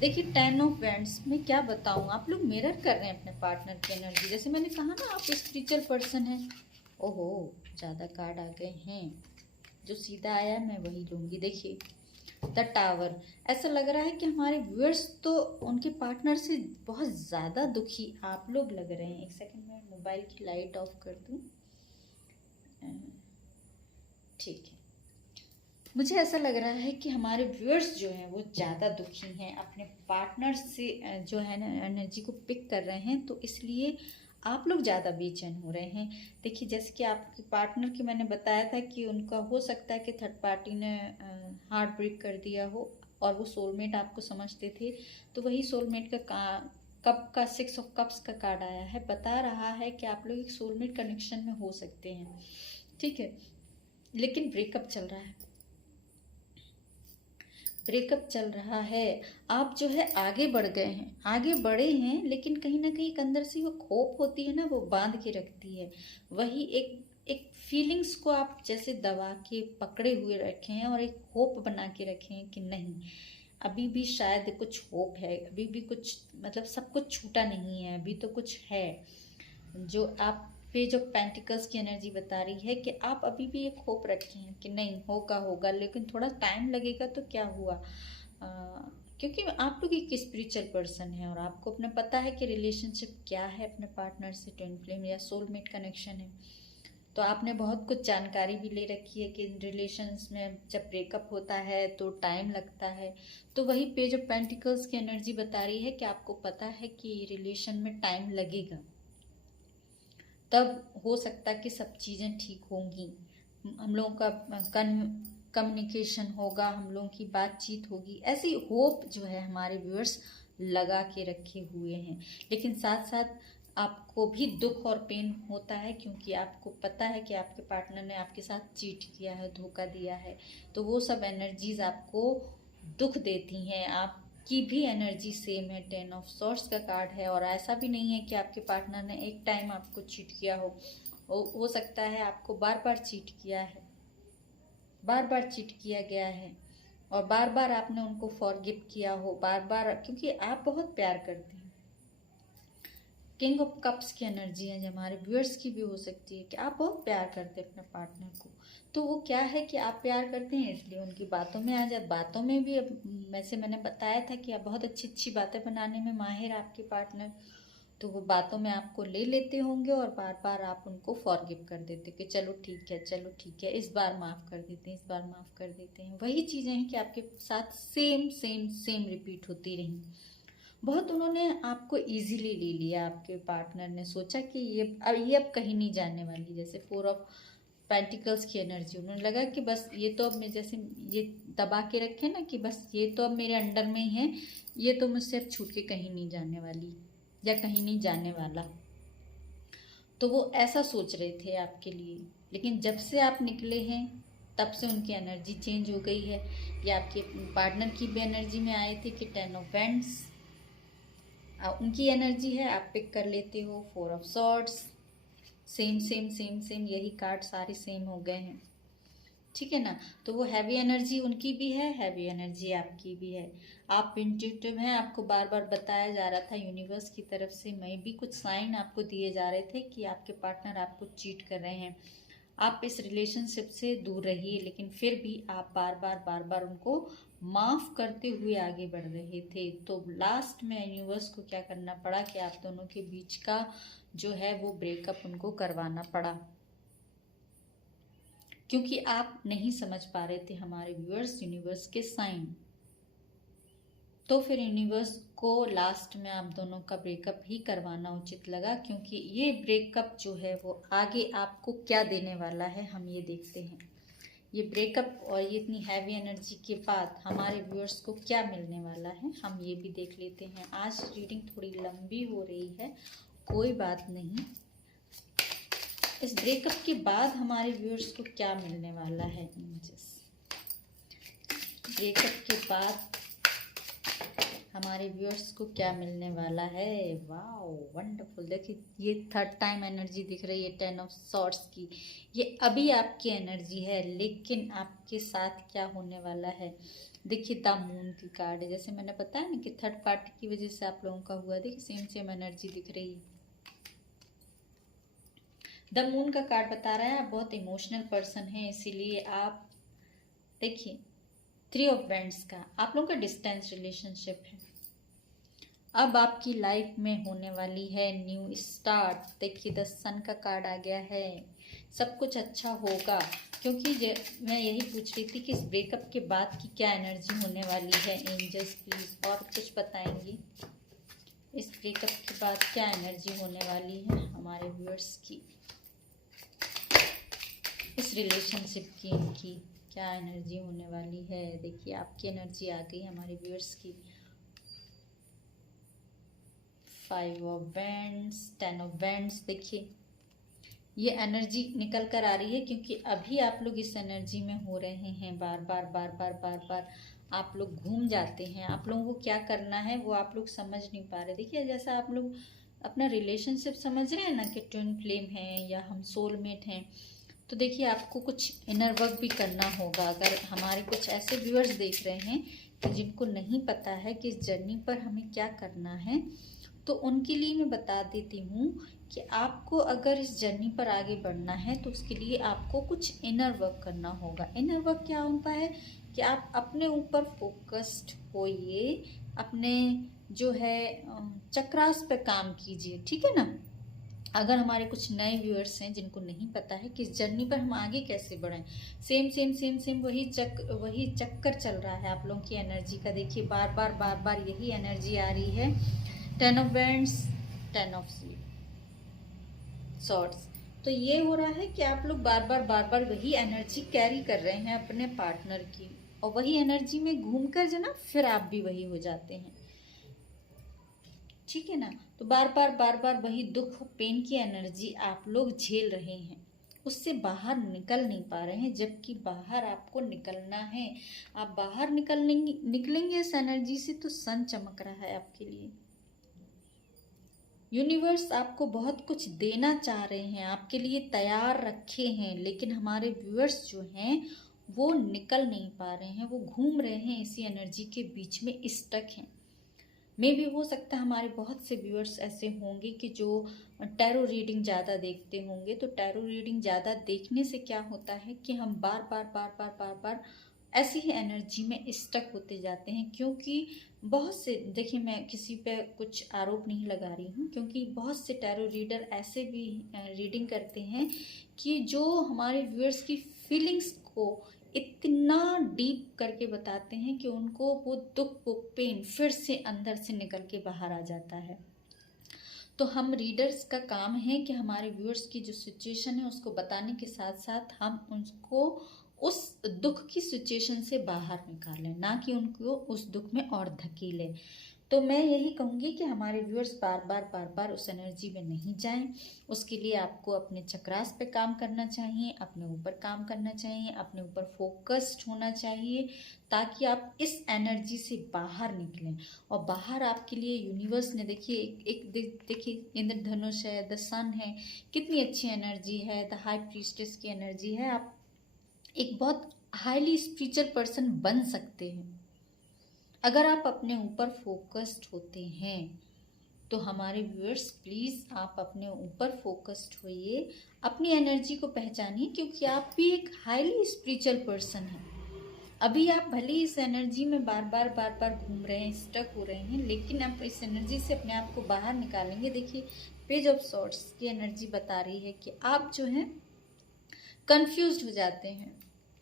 देखिए 10 ऑफ वैंड्स। मैं क्या बताऊँ, आप लोग मिरर कर रहे हैं अपने पार्टनर की एनर्जी। जैसे मैंने कहा ना आप स्पिरिचुअल पर्सन हैं। ओहो ज़्यादा कार्ड आ गए हैं, जो सीधा आया मैं वही लूँगी। देखिए द टावर, ऐसा लग रहा है कि हमारे व्यूअर्स तो उनके पार्टनर से बहुत ज़्यादा दुखी आप लोग लग रहे हैं। एक सेकंड में मोबाइल की लाइट ऑफ कर दूँ, ठीक है। मुझे ऐसा लग रहा है कि हमारे व्यूअर्स जो हैं वो ज़्यादा दुखी हैं, अपने पार्टनर से जो है ना एनर्जी को पिक कर रहे हैं, तो इसलिए आप लोग ज़्यादा बेचैन हो रहे हैं। देखिए जैसे कि आपके पार्टनर की मैंने बताया था कि उनका हो सकता है कि थर्ड पार्टी ने हार्ट ब्रेक कर दिया हो और वो सोलमेट आपको समझते थे, तो वही सोलमेट का कप का 6 ऑफ कप्स का कार्ड आया है, बता रहा है कि आप लोग एक सोलमेट कनेक्शन में हो सकते हैं, ठीक है। लेकिन ब्रेकअप चल रहा है, ब्रेकअप चल रहा है। आप जो है आगे बढ़ गए हैं, आगे बढ़े हैं, लेकिन कहीं ना कहीं अंदर से वो खोप होती है ना, वो बांध के रखती है। वही एक एक फीलिंग्स को आप जैसे दबा के पकड़े हुए रखे हैं और एक होप बना के रखे हैं कि नहीं अभी भी शायद कुछ होप है, अभी भी कुछ मतलब सब कुछ छूटा नहीं है, अभी तो कुछ है जो आप पेज ऑफ पेंटिकल्स की एनर्जी बता रही है कि आप अभी भी एक होप रखे हैं कि नहीं होगा होगा, लेकिन थोड़ा टाइम लगेगा तो क्या हुआ। क्योंकि आप लोग एक स्पिरिचुअल पर्सन है और आपको अपना पता है कि रिलेशनशिप क्या है अपने पार्टनर से, ट्विन फ्लेम या सोलमेट कनेक्शन है। तो आपने बहुत कुछ जानकारी भी ले रखी है कि इन रिलेशंस में जब ब्रेकअप होता है तो टाइम लगता है। तो वही पेज ऑफ पेंटिकल्स की एनर्जी बता रही है कि आपको पता है कि रिलेशन में टाइम लगेगा, तब हो सकता है कि सब चीज़ें ठीक होंगी, हम लोगों का कम्युनिकेशन होगा, हम लोगों की बातचीत होगी, ऐसी होप जो है हमारे व्यूअर्स लगा के रखे हुए हैं। लेकिन साथ साथ आपको भी दुख और पेन होता है, क्योंकि आपको पता है कि आपके पार्टनर ने आपके साथ चीट किया है, धोखा दिया है। तो वो सब एनर्जीज आपको दुख देती हैं। आपकी भी एनर्जी सेम है, 10 ऑफ सॉर्ड्स का कार्ड है। और ऐसा भी नहीं है कि आपके पार्टनर ने एक टाइम आपको चीट किया हो सकता है आपको बार बार चीट किया है, बार बार चीट किया गया है और बार बार आपने उनको फॉरगिव किया हो, बार बार, क्योंकि आप बहुत प्यार करते हैं। किंग ऑफ कप्स की एनर्जी है जो हमारे व्यूअर्स की भी हो सकती है कि आप बहुत प्यार करते हैं अपने पार्टनर को। तो वो क्या है कि आप प्यार करते हैं इसलिए उनकी बातों में आ जाए। बातों में भी वैसे मैंने बताया था कि आप बहुत अच्छी अच्छी बातें बनाने में माहिर आपके पार्टनर, तो वो बातों में आपको ले लेते होंगे और बार बार आप उनको फॉरगिव कर देते कि चलो ठीक है, चलो ठीक है, इस बार माफ़ कर देते हैं, इस बार माफ़ कर देते हैं। वही चीज़ें हैं कि आपके साथ सेम सेम सेम रिपीट होती रही। बहुत उन्होंने आपको इजीली ले लिया, आपके पार्टनर ने सोचा कि ये अब कहीं नहीं जाने वाली। जैसे 4 ऑफ पेंटिकल्स की एनर्जी, उन्होंने लगा कि बस ये तो अब मैं जैसे ये दबा के रखे ना कि बस ये तो अब मेरे अंडर में ही है, ये तो मुझसे अब छूट के कहीं नहीं जाने वाली या कहीं नहीं जाने वाला। तो वो ऐसा सोच रहे थे आपके लिए। लेकिन जब से आप निकले हैं तब से उनकी एनर्जी चेंज हो गई है। या आपके पार्टनर की भी एनर्जी में आए थे कि 10 ऑफ वैंड्स उनकी एनर्जी है, आप पिक कर लेते हो। 4 of swords, same same same same, यही कार्ड सारे सेम हो गए हैं, ठीक है ना। तो वो हैवी एनर्जी उनकी भी है, हैवी एनर्जी आपकी भी है। आप इंट्यूटिव हैं, आपको बार बार बताया जा रहा था यूनिवर्स की तरफ से, मैं भी कुछ साइन आपको दिए जा रहे थे कि आपके पार्टनर आपको चीट कर रहे हैं। आप इस रिलेशनशिप से दूर रहिए, लेकिन फिर भी आप बार बार उनको माफ़ करते हुए आगे बढ़ रहे थे। तो लास्ट में यूनिवर्स को क्या करना पड़ा कि आप दोनों के बीच का जो है वो ब्रेकअप उनको करवाना पड़ा, क्योंकि आप नहीं समझ पा रहे थे हमारे व्यूअर्स यूनिवर्स के साइन। तो फिर यूनिवर्स को लास्ट में आप दोनों का ब्रेकअप ही करवाना उचित लगा, क्योंकि ये ब्रेकअप जो है वो आगे आपको क्या देने वाला है हम ये देखते हैं। ये ब्रेकअप और ये इतनी हैवी एनर्जी के बाद हमारे व्यूअर्स को क्या मिलने वाला है हम ये भी देख लेते हैं। आज रीडिंग थोड़ी लंबी हो रही है, कोई बात नहीं। इस ब्रेकअप के बाद हमारे व्यूअर्स को क्या मिलने वाला है, ब्रेकअप के बाद हमारे व्यूअर्स को क्या मिलने वाला है। वाओ वंडरफुल, देखिए ये 3rd टाइम एनर्जी दिख रही है 10 ऑफ सॉर्ड्स की। ये अभी आपकी एनर्जी है, लेकिन आपके साथ क्या होने वाला है। देखिए द मून की कार्ड है, जैसे मैंने बताया ना कि 3rd पार्टी की वजह से आप लोगों का हुआ। देखिए सेम सेम एनर्जी दिख रही है। द मून का कार्ड बता रहा है आप बहुत इमोशनल पर्सन हैं, इसीलिए आप देखिए 3 ऑफ वैंड्स का आप लोगों का डिस्टेंस रिलेशनशिप है। अब आपकी लाइफ में होने वाली है न्यू स्टार्ट। देखिए 10 सन का कार्ड आ गया है, सब कुछ अच्छा होगा। क्योंकि मैं यही पूछ रही थी कि इस ब्रेकअप के बाद की क्या एनर्जी होने वाली है। एंजल्स प्लीज और कुछ बताएंगी, इस ब्रेकअप के बाद क्या एनर्जी होने वाली है हमारे व्यूअर्स की, इस रिलेशनशिप की इनकी क्या एनर्जी होने वाली है। देखिए आपकी एनर्जी आ गई हमारे व्यूअर्स की। 5 ऑफ वैंड्स, 10 ऑफ वैंड्स। देखिए ये एनर्जी निकल कर आ रही है, क्योंकि अभी आप लोग इस एनर्जी में हो रहे हैं। बार बार आप लोग घूम जाते हैं। आप लोगों को क्या करना है वो आप लोग समझ नहीं पा रहे। देखिए जैसा आप लोग अपना रिलेशनशिप समझ रहे हैं ना कि ट्विन फ्लेम है या हम सोलमेट हैं, तो देखिए आपको कुछ इनर वर्क भी करना होगा। अगर हमारे कुछ ऐसे व्यूअर्स देख रहे हैं कि जिनको नहीं पता है कि इस जर्नी पर हमें क्या करना है, तो उनके लिए मैं बता देती हूँ कि आपको अगर इस जर्नी पर आगे बढ़ना है तो उसके लिए आपको कुछ इनर वर्क करना होगा। इनर वर्क क्या होता है कि आप अपने ऊपर फोकस्ड होइए, अपने जो है चक्रास पे काम कीजिए, ठीक है ना। अगर हमारे कुछ नए व्यूअर्स हैं जिनको नहीं पता है कि इस जर्नी पर हम आगे कैसे बढ़ें, सेम सेम सेम सेम वही चक्कर चल रहा है आप लोगों की एनर्जी का। देखिए बार बार यही एनर्जी आ रही है, 10 ऑफ वैंड्स, 10 ऑफ सॉर्ड्स। तो ये हो रहा है कि आप लोग बार बार वही एनर्जी कैरी कर रहे हैं अपने पार्टनर की, और वही एनर्जी में घूमकर जो ना फिर आप भी वही हो जाते हैं, ठीक है ना। तो बार बार वही दुख पेन की एनर्जी आप लोग झेल रहे हैं, उससे बाहर निकल नहीं पा रहे हैं, जबकि बाहर आपको निकलना है। आप बाहर निकलेंगे इस एनर्जी से तो सन चमक रहा है आपके लिए। यूनिवर्स आपको बहुत कुछ देना चाह रहे हैं, आपके लिए तैयार रखे हैं, लेकिन हमारे व्यूअर्स जो हैं वो निकल नहीं पा रहे हैं, वो घूम रहे हैं इसी एनर्जी के बीच में स्टक हैं। मे भी हो सकता है हमारे बहुत से व्यूअर्स ऐसे होंगे कि जो टैरो रीडिंग ज़्यादा देखते होंगे। तो टैरो रीडिंग ज़्यादा देखने से क्या होता है कि हम बार ऐसी ही एनर्जी में स्टक होते जाते हैं। क्योंकि बहुत से, देखिए मैं किसी पे कुछ आरोप नहीं लगा रही हूँ, क्योंकि बहुत से टैरो रीडर ऐसे भी रीडिंग करते हैं कि जो हमारे व्यूअर्स की फीलिंग्स को इतना डीप करके बताते हैं कि उनको वो दुख, वो पेन फिर से अंदर से निकल के बाहर आ जाता है। तो हम रीडर्स का काम है कि हमारे व्यूअर्स की जो सिचुएशन है उसको बताने के साथ साथ हम उनको उस दुख की सिचुएशन से बाहर निकालें, ना कि उनको उस दुख में और धकेलें। तो मैं यही कहूँगी कि हमारे व्यूअर्स बार बार उस एनर्जी में नहीं जाएं। उसके लिए आपको अपने चक्रास पे काम करना चाहिए, अपने ऊपर काम करना चाहिए, अपने ऊपर फोकस्ड होना चाहिए, ताकि आप इस एनर्जी से बाहर निकलें। और बाहर आपके लिए यूनिवर्स ने, देखिए देखिए इंद्रधनुष है, द सन है, कितनी अच्छी एनर्जी है, द हाई प्रीस्टेस की एनर्जी है। आप एक बहुत हाईली स्पिरिचुअल पर्सन बन सकते हैं अगर आप अपने ऊपर फोकस्ड होते हैं। तो हमारे व्यूअर्स प्लीज़ आप अपने ऊपर फोकस्ड होइए, अपनी एनर्जी को पहचानिए, क्योंकि आप भी एक हाईली स्पिरिचुअल पर्सन हैं। अभी आप भले इस एनर्जी में बार बार घूम रहे हैं, स्टक हो रहे हैं, लेकिन आप इस एनर्जी से अपने आप को बाहर निकालेंगे। देखिए पेज ऑफ सॉर्ड्स की एनर्जी बता रही है कि आप जो हैं कंफ्यूज्ड हो जाते हैं,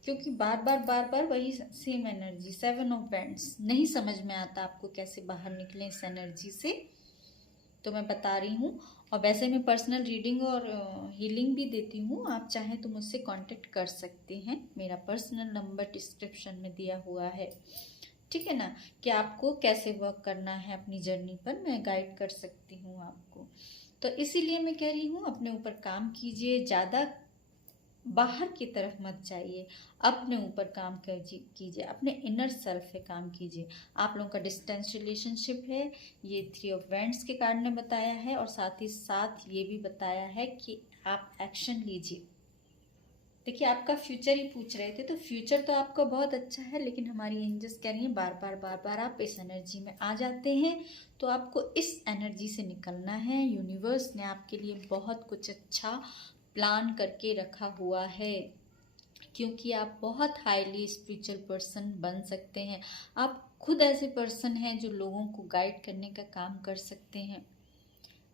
क्योंकि बार बार वही सेम एनर्जी, 7 ऑफ वैंड्स, नहीं समझ में आता आपको कैसे बाहर निकलें इस एनर्जी से। तो मैं बता रही हूँ, और वैसे मैं पर्सनल रीडिंग और हीलिंग भी देती हूँ। आप चाहें तो मुझसे कांटेक्ट कर सकते हैं, मेरा पर्सनल नंबर डिस्क्रिप्शन में दिया हुआ है, ठीक है ना। कि आपको कैसे वर्क करना है अपनी जर्नी पर, मैं गाइड कर सकती हूँ आपको। तो इसीलिए मैं कह रही हूँ अपने ऊपर काम कीजिए, ज़्यादा बाहर की तरफ मत जाइए, अपने ऊपर काम कीजिए, अपने इनर सेल्फ पे काम कीजिए। आप लोगों का डिस्टेंस रिलेशनशिप है, ये 3 ऑफ वैंड्स के कार्ड ने बताया है, और साथ ही साथ ये भी बताया है कि आप एक्शन लीजिए। देखिए आपका फ्यूचर ही पूछ रहे थे, तो फ्यूचर तो आपका बहुत अच्छा है, लेकिन हमारी एंजल्स कह रही हैं बार बार आप इस एनर्जी में आ जाते हैं, तो आपको इस एनर्जी से निकलना है। यूनिवर्स ने आपके लिए बहुत कुछ अच्छा प्लान करके रखा हुआ है, क्योंकि आप बहुत हाईली स्पिरिचुअल पर्सन बन सकते हैं। आप खुद ऐसे पर्सन हैं जो लोगों को गाइड करने का काम कर सकते हैं।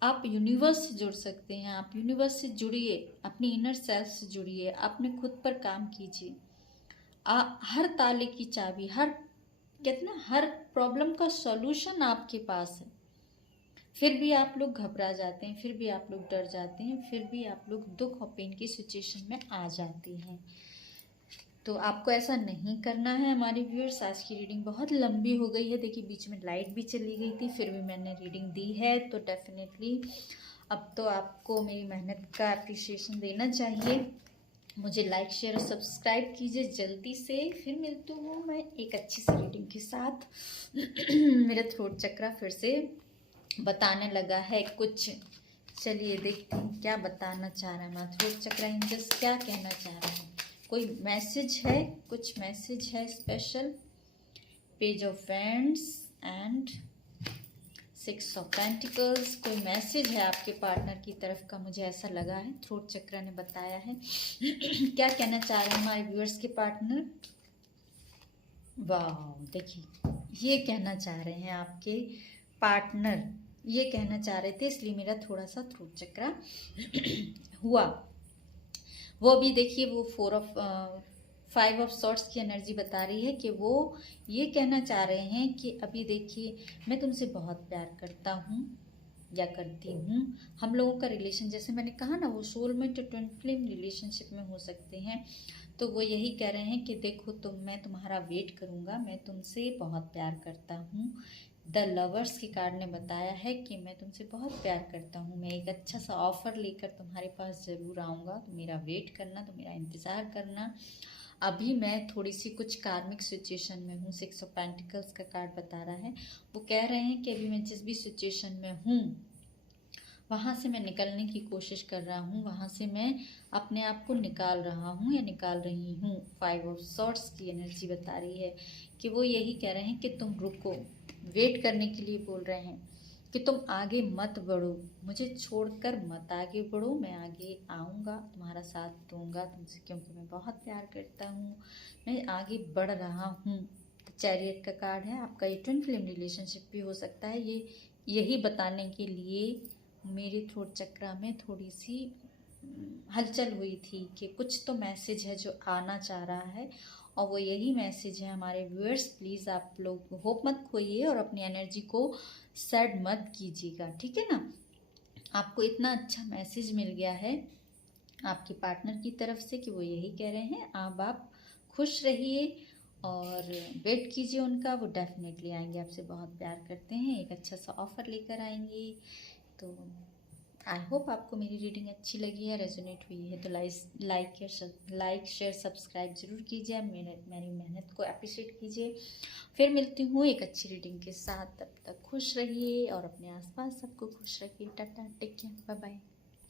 आप यूनिवर्स से जुड़ सकते हैं, आप यूनिवर्स से जुड़िए, अपनी इनर सेल्फ से जुड़िए, अपने खुद पर काम कीजिए। हर ताले की चाबी, हर कहते ना, हर प्रॉब्लम का सॉल्यूशन आपके पास है। फिर भी आप लोग घबरा जाते हैं, फिर भी आप लोग डर जाते हैं, फिर भी आप लोग दुख और पेन की सिचुएशन में आ जाते हैं। तो आपको ऐसा नहीं करना है हमारे व्यूअर्स। आज की रीडिंग बहुत लंबी हो गई है, देखिए बीच में लाइट भी चली गई थी, फिर भी मैंने रीडिंग दी है। तो डेफिनेटली अब तो आपको मेरी मेहनत का अप्रिसिएशन देना चाहिए। मुझे लाइक शेयर और सब्सक्राइब कीजिए जल्दी से। फिर मिलती हूँ मैं एक अच्छी सी रीडिंग के साथ। मेरा थ्रोट चक्रा फिर से बताने लगा है कुछ, चलिए देखते हैं क्या बताना चाह रहा है हमारा थ्रोट चक्रा एंजल्स, क्या कहना चाह रहा है। कोई मैसेज है, कुछ मैसेज है special. Page of wands and six of pentacles, कोई मैसेज है आपके पार्टनर की तरफ का, मुझे ऐसा लगा है, थ्रोट चक्र ने बताया है। क्या कहना चाह रहे हैं हमारे व्यूअर्स के पार्टनर? वाह, देखिए ये कहना चाह रहे हैं आपके पार्टनर, ये कहना चाह रहे थे, इसलिए मेरा थोड़ा सा थ्रोट चक्र हुआ। वो भी देखिए, वो 5 ऑफ सॉर्ट्स की एनर्जी बता रही है कि वो ये कहना चाह रहे हैं कि अभी देखिए, मैं तुमसे बहुत प्यार करता हूँ या करती हूँ। हम लोगों का रिलेशन, जैसे मैंने कहा ना, वो सोलमेट और ट्विन फ्लेम रिलेशनशिप में हो सकते हैं। तो वो यही कह रहे हैं कि देखो मैं तुम्हारा वेट करूँगा, मैं तुमसे बहुत प्यार करता हूँ। द लवर्स की कार्ड ने बताया है कि मैं तुमसे बहुत प्यार करता हूँ, मैं एक अच्छा सा ऑफ़र लेकर तुम्हारे पास ज़रूर आऊँगा, तो मेरा वेट करना, तो मेरा इंतज़ार करना। अभी मैं थोड़ी सी कुछ कार्मिक सिचुएशन में हूँ। 6 ऑफ पेंटिकल्स का कार्ड बता रहा है, वो कह रहे हैं कि अभी मैं जिस भी सिचुएशन में हूँ वहाँ से मैं निकलने की कोशिश कर रहा हूँ, वहाँ से मैं अपने आप को निकाल रहा हूँ या निकाल रही हूँ। 5 ऑफ सॉर्ट्स की एनर्जी बता रही है कि वो यही कह रहे हैं कि तुम रुको, वेट करने के लिए बोल रहे हैं कि तुम आगे मत बढ़ो, मुझे छोड़कर मत आगे बढ़ो, मैं आगे आऊँगा, तुम्हारा साथ दूंगा तुमसे, क्योंकि मैं बहुत प्यार करता हूँ, मैं आगे बढ़ रहा हूँ। चैरियट का कार्ड है, आपका ये ट्विन फ्लेम रिलेशनशिप भी हो सकता है। ये यही बताने के लिए मेरे थ्रोट चक्र में थोड़ी सी हलचल हुई थी कि कुछ तो मैसेज है जो आना चाह रहा है, और वो यही मैसेज है हमारे व्यूअर्स। प्लीज़ आप लोग होप मत खोइए और अपनी एनर्जी को सैड मत कीजिएगा, ठीक है ना। आपको इतना अच्छा मैसेज मिल गया है आपके पार्टनर की तरफ से कि वो यही कह रहे हैं, आप खुश रहिए और वेट कीजिए उनका, वो डेफिनेटली आएंगे, आपसे बहुत प्यार करते हैं, एक अच्छा सा ऑफ़र लेकर आएंगे। तो आई होप आपको मेरी रीडिंग अच्छी लगी है, रेजोनेट हुई है, तो लाइक शेयर सब्सक्राइब जरूर कीजिए, मेरी मेहनत को अप्रिशिएट कीजिए। फिर मिलती हूँ एक अच्छी रीडिंग के साथ, तब तक खुश रहिए और अपने आसपास सबको खुश रखिए। Tata, take care, bye bye.